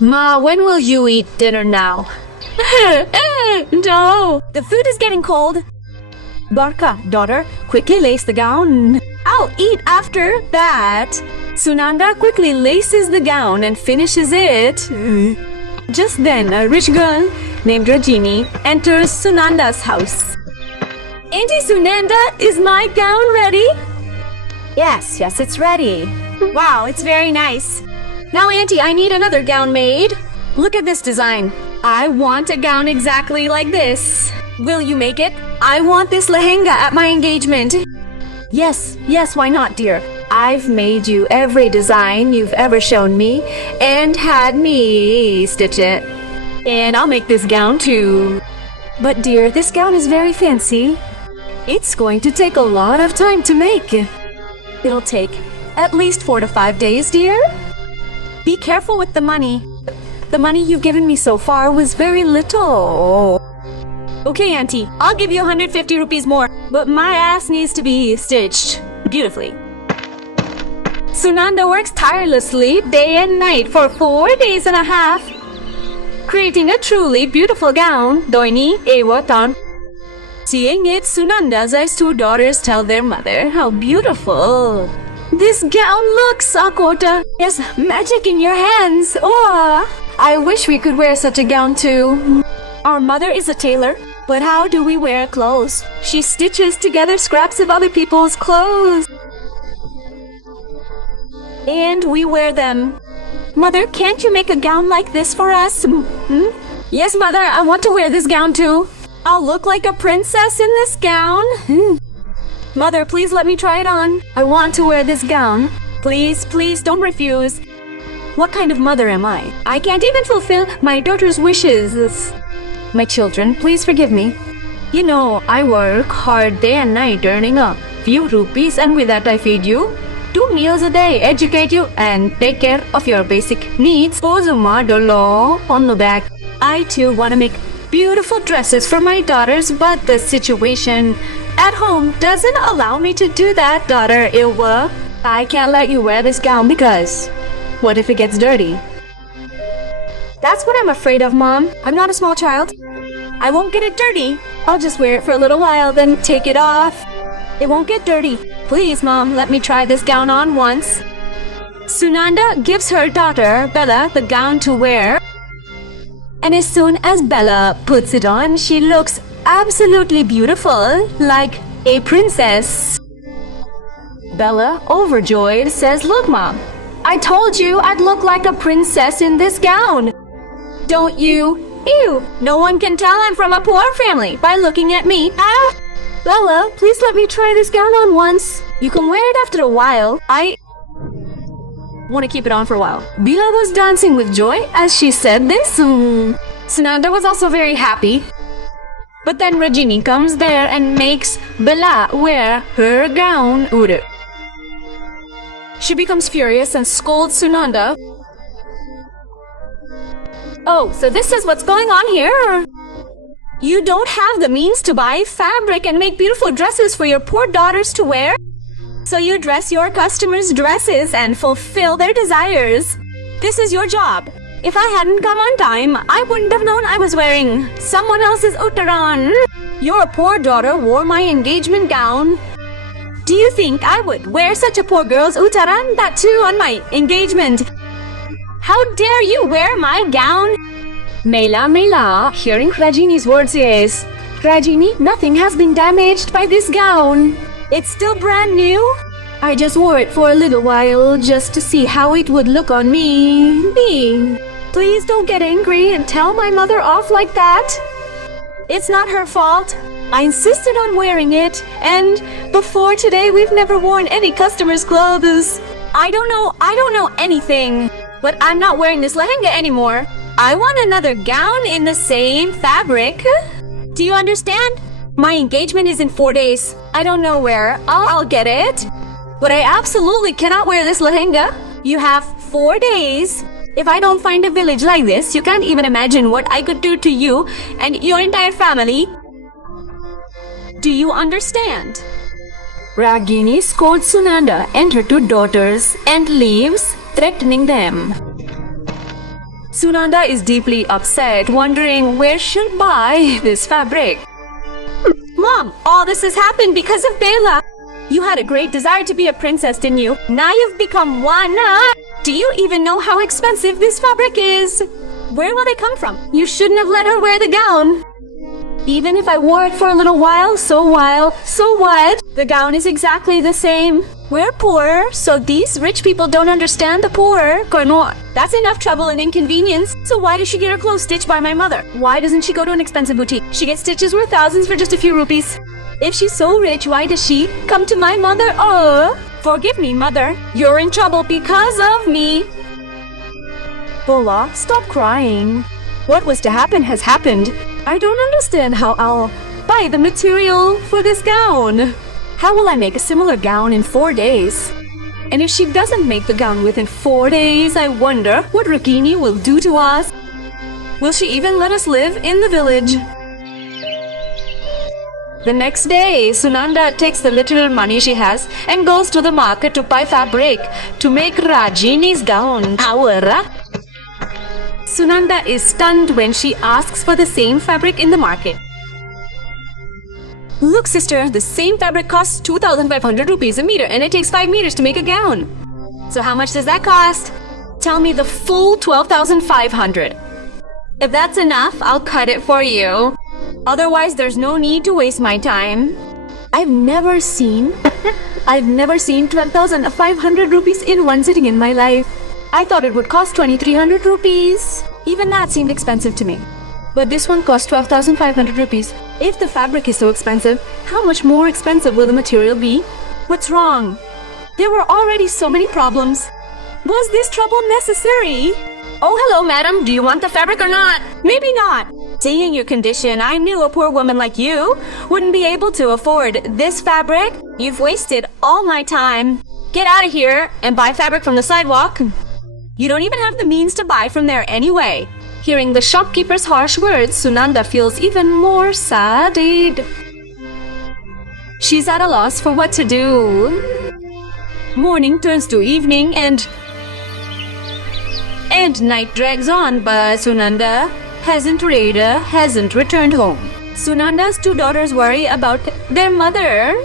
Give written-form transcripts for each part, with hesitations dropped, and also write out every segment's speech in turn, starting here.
Ma, when will you eat dinner now? No, the food is getting cold. Barka, daughter, quickly lace the gown. I'll eat after that. Sunanda quickly laces the gown and finishes it. Just then, a rich girl named Rajini enters Sunanda's house. Auntie Sunanda, is my gown ready? Yes, it's ready. Wow, it's very nice. Now, Auntie, I need another gown made. Look at this design. I want a gown exactly like this. Will you make it? I want this lehenga at my engagement. Yes, why not, dear? I've made you every design you've ever shown me and had me stitch it. And I'll make this gown too. But dear, this gown is very fancy. It's going to take a lot of time to make. It'll take at least 4 to 5 days, dear. Be careful with the money. The money you've given me so far was very little. Okay, Auntie, I'll give you 150 rupees more, but my ass needs to be stitched beautifully. Sunanda works tirelessly day and night for 4 days and a half, creating a truly beautiful gown. Doini Ewatan. Seeing it, Sunanda's eyes two daughters tell their mother how beautiful this gown looks, Akota. Yes, magic in your hands. Oh, I wish we could wear such a gown too. Our mother is a tailor, but how do we wear clothes? She stitches together scraps of other people's clothes, and we wear them. Mother, can't you make a gown like this for us? Yes, Mother, I want to wear this gown too. I'll look like a princess in this gown. Mother, please let me try it on. I want to wear this gown. Please, don't refuse. What kind of mother am I? I can't even fulfill my daughter's wishes. My children, please forgive me. You know, I work hard day and night earning a few rupees, and with that I feed you 2 meals a day, educate you, and take care of your basic needs. On the back, I too want to make beautiful dresses for my daughters, but the situation at home doesn't allow me to do that, daughter Ilwa. I can't let you wear this gown because what if it gets dirty? That's what I'm afraid of, Mom. I'm not a small child. I won't get it dirty. I'll just wear it for a little while, then take it off. It won't get dirty. Please, Mom, let me try this gown on once. Sunanda gives her daughter, Bella, the gown to wear. And as soon as Bella puts it on, she looks absolutely beautiful, like a princess. Bella, overjoyed, says, "Look, Mom, I told you I'd look like a princess in this gown. Don't you? Ew, no one can tell I'm from a poor family by looking at me. Ah! Bella, please let me try this gown on once. You can wear it after a while. I want to keep it on for a while." Bila was dancing with joy as she said this. Sunanda was also very happy. But then Rajini comes there and makes Bila wear her gown. She becomes furious and scolds Sunanda. Oh, so this is what's going on here? You don't have the means to buy fabric and make beautiful dresses for your poor daughters to wear? So you dress your customers' dresses and fulfill their desires. This is your job. If I hadn't come on time, I wouldn't have known I was wearing someone else's uttaran. Your poor daughter wore my engagement gown. Do you think I would wear such a poor girl's uttaran, that too on my engagement? How dare you wear my gown? Mela, hearing Rajini's words, says, "Rajini, nothing has been damaged by this gown. It's still brand new. I just wore it for a little while just to see how it would look on me. Please don't get angry and tell my mother off like that. It's not her fault. I insisted on wearing it, and before today we've never worn any customer's clothes. I don't know anything, but I'm not wearing this lehenga anymore. I want another gown in the same fabric. Do you understand? My engagement is in 4 days. I don't know where. I'll get it. But I absolutely cannot wear this lehenga. You have 4 days. If I don't find a village like this, you can't even imagine what I could do to you and your entire family. Do you understand?" Ragini scolds Sunanda and her 2 daughters and leaves, threatening them. Sunanda is deeply upset, wondering where she'll buy this fabric. Mom, all this has happened because of Bela. You had a great desire to be a princess, didn't you? Now you've become one. Do you even know how expensive this fabric is? Where will they come from? You shouldn't have let her wear the gown. Even if I wore it for a little while, so what? The gown is exactly the same. We're poor, so these rich people don't understand the poor. That's enough trouble and inconvenience. So why does she get her clothes stitched by my mother? Why doesn't she go to an expensive boutique? She gets stitches worth thousands for just a few rupees. If she's so rich, why does she come to my mother? Oh, forgive me, mother. You're in trouble because of me. Bola, stop crying. What was to happen has happened. I don't understand how I'll buy the material for this gown. How will I make a similar gown in 4 days? And if she doesn't make the gown within 4 days, I wonder what Rukini will do to us. Will she even let us live in the village? The next day, Sunanda takes the little money she has and goes to the market to buy fabric to make Rajini's gown. Sunanda is stunned when she asks for the same fabric in the market. Look, sister, the same fabric costs 2,500 rupees a meter and it takes 5 meters to make a gown. So how much does that cost? Tell me the full 12,500. If that's enough, I'll cut it for you. Otherwise, there's no need to waste my time. I've never seen 12,500 rupees in one sitting in my life. I thought it would cost 2,300 rupees. Even that seemed expensive to me. But this one cost 12,500 rupees. If the fabric is so expensive, how much more expensive will the material be? What's wrong? There were already so many problems. Was this trouble necessary? Oh, hello, madam. Do you want the fabric or not? Maybe not. Seeing your condition, I knew a poor woman like you wouldn't be able to afford this fabric. You've wasted all my time. Get out of here and buy fabric from the sidewalk. You don't even have the means to buy from there anyway. Hearing the shopkeeper's harsh words, Sunanda feels even more saddened. She's at a loss for what to do. Morning turns to evening and night drags on, but Sunanda hasn't returned home. Sunanda's 2 daughters worry about their mother.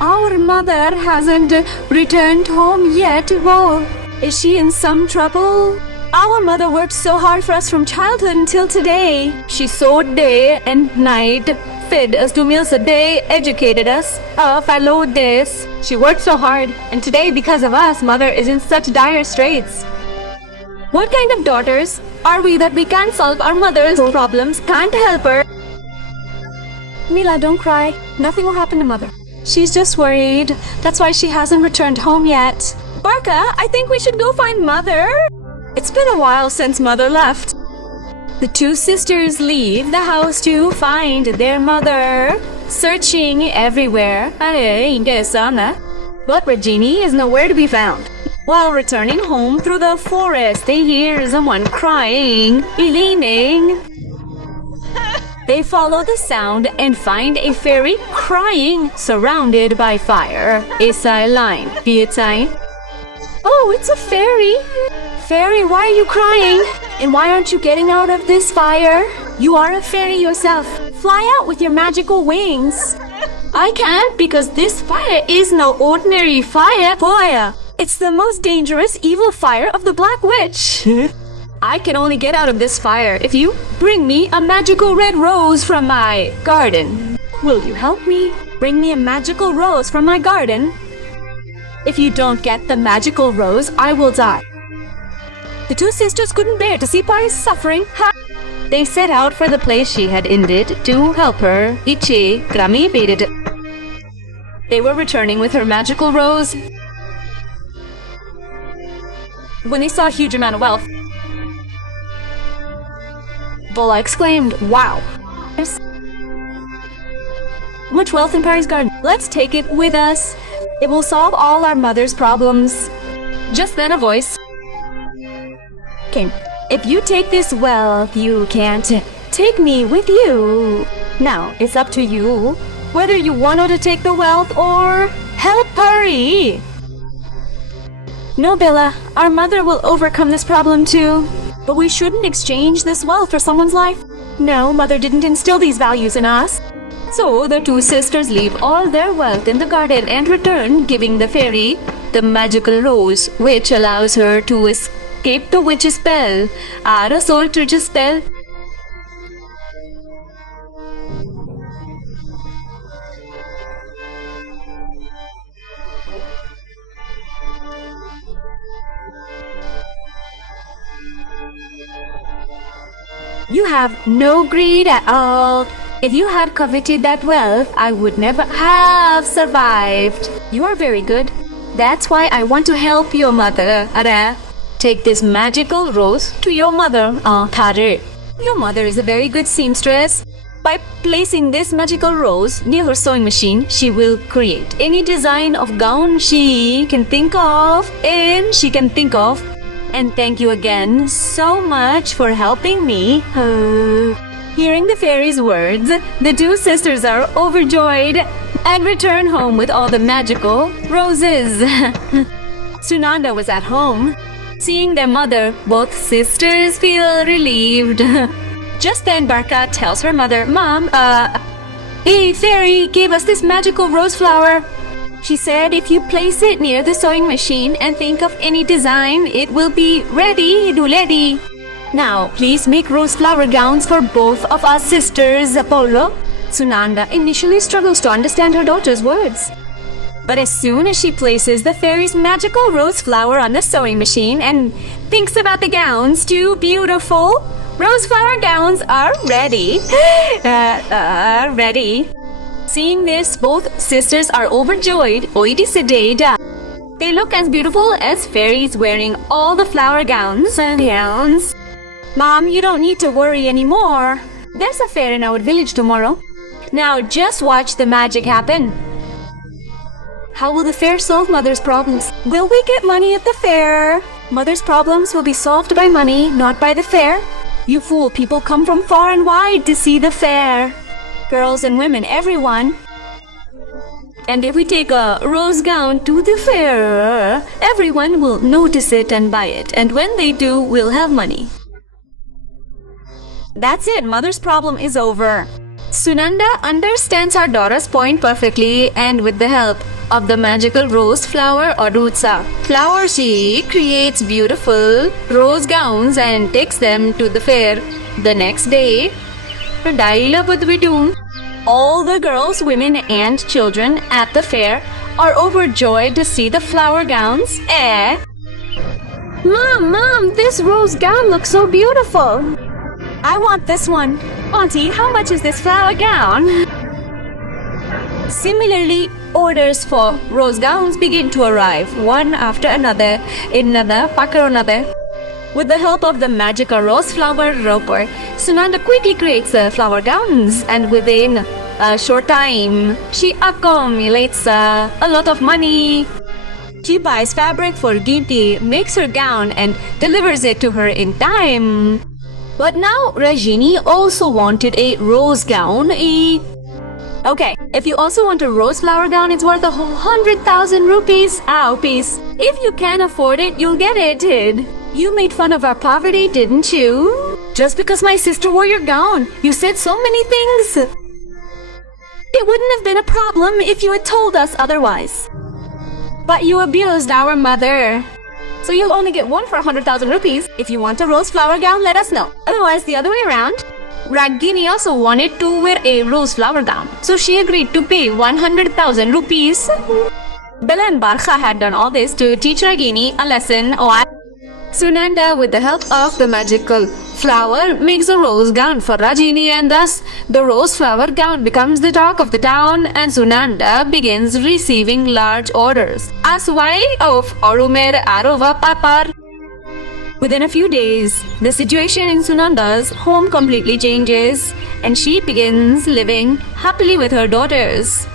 Our mother hasn't returned home yet. Whoa, is she in some trouble? Our mother worked so hard for us from childhood until today. She sewed day and night, fed us 2 meals a day, educated us, followed this. She worked so hard, and today because of us, mother is in such dire straits. What kind of daughters are we that we can't solve our mother's problems, can't help her? Mila, don't cry. Nothing will happen to mother. She's just worried. That's why she hasn't returned home yet. Barka, I think we should go find mother. It's been a while since mother left. The 2 sisters leave the house to find their mother, searching everywhere. But Rajini is nowhere to be found. While returning home through the forest, they hear someone crying, leaning. They follow the sound and find a fairy crying, surrounded by fire. Oh, it's a fairy. Fairy, why are you crying? And why aren't you getting out of this fire? You are a fairy yourself. Fly out with your magical wings. I can't because this fire is no ordinary fire. It's the most dangerous evil fire of the Black Witch. I can only get out of this fire if you bring me a magical red rose from my garden. Will you help me? Bring me a magical rose from my garden. If you don't get the magical rose, I will die. The 2 sisters couldn't bear to see Pari's suffering. They set out for the place she had ended to help her. They were returning with her magical rose when they saw a huge amount of wealth. Bola exclaimed, "Wow! There's much wealth in Pari's garden. Let's take it with us. It will solve all our mother's problems." Just then a voice came. "If you take this wealth, you can't take me with you. Now, it's up to you whether you want her to take the wealth or help Pari." No, Bella, our mother will overcome this problem too. But we shouldn't exchange this wealth for someone's life. No, mother didn't instill these values in us. So the two sisters leave all their wealth in the garden and return, giving the fairy the magical rose, which allows her to escape the witch's spell. Our soul to just spell. You have no greed at all. If you had coveted that wealth, I would never have survived. You are very good. That's why I want to help your mother. Ara. Take this magical rose to your mother. Tare. Your mother is a very good seamstress. By placing this magical rose near her sewing machine, she will create any design of gown she can think of. And thank you again so much for helping me. Hearing the fairy's words, the two sisters are overjoyed and return home with all the magical roses. Sunanda was at home. Seeing their mother, both sisters feel relieved. Just then Barka tells her mother, Mom, a fairy gave us this magical rose flower. She said if you place it near the sewing machine and think of any design, it will be ready. Now, please make rose flower gowns for both of our sisters, Apollo. Sunanda initially struggles to understand her daughter's words. But as soon as she places the fairy's magical rose flower on the sewing machine and thinks about the gowns, two beautiful rose flower gowns are ready. Seeing this, both sisters are overjoyed. They look as beautiful as fairies wearing all the flower gowns. Mom, you don't need to worry anymore. There's a fair in our village tomorrow. Now just watch the magic happen. How will the fair solve Mother's problems? Will we get money at the fair? Mother's problems will be solved by money, not by the fair. You fool, people come from far and wide to see the fair. Girls and women, everyone. And if we take a rose gown to the fair, everyone will notice it and buy it. And when they do, we'll have money. That's it, Mother's problem is over. Sunanda understands her daughter's point perfectly, and with the help of the magical rose flower or Rutsa flower, she creates beautiful rose gowns and takes them to the fair. The next day, all the girls, women, and children at the fair are overjoyed to see the flower gowns. Mom, this rose gown looks so beautiful. I want this one. Auntie, how much is this flower gown? Similarly, orders for rose gowns begin to arrive, one after another. With the help of the magical rose flower roper, Sunanda quickly creates the flower gowns, and within a short time, she accumulates a lot of money. She buys fabric for Ginti, makes her gown, and delivers it to her in time. But now Rajini also wanted a rose gown. Okay, if you also want a rose flower gown, it's worth 100,000 rupees. If you can afford it, you'll get it. You made fun of our poverty, didn't you? Just because my sister wore your gown, you said so many things. It wouldn't have been a problem if you had told us otherwise. But you abused our mother. So you'll only get one for 100,000 rupees. If you want a rose flower gown, let us know. Otherwise, the other way around. Ragini also wanted to wear a rose flower gown, so she agreed to pay 100,000 rupees. Bella and Barkha had done all this to teach Ragini a lesson. Sunanda, with the help of the magical flower, makes a rose gown for Rajini, and thus the rose flower gown becomes the talk of the town, and Sunanda begins receiving large orders. Aswai of Orumer Arova Papar. Within a few days, the situation in Sunanda's home completely changes, and she begins living happily with her daughters.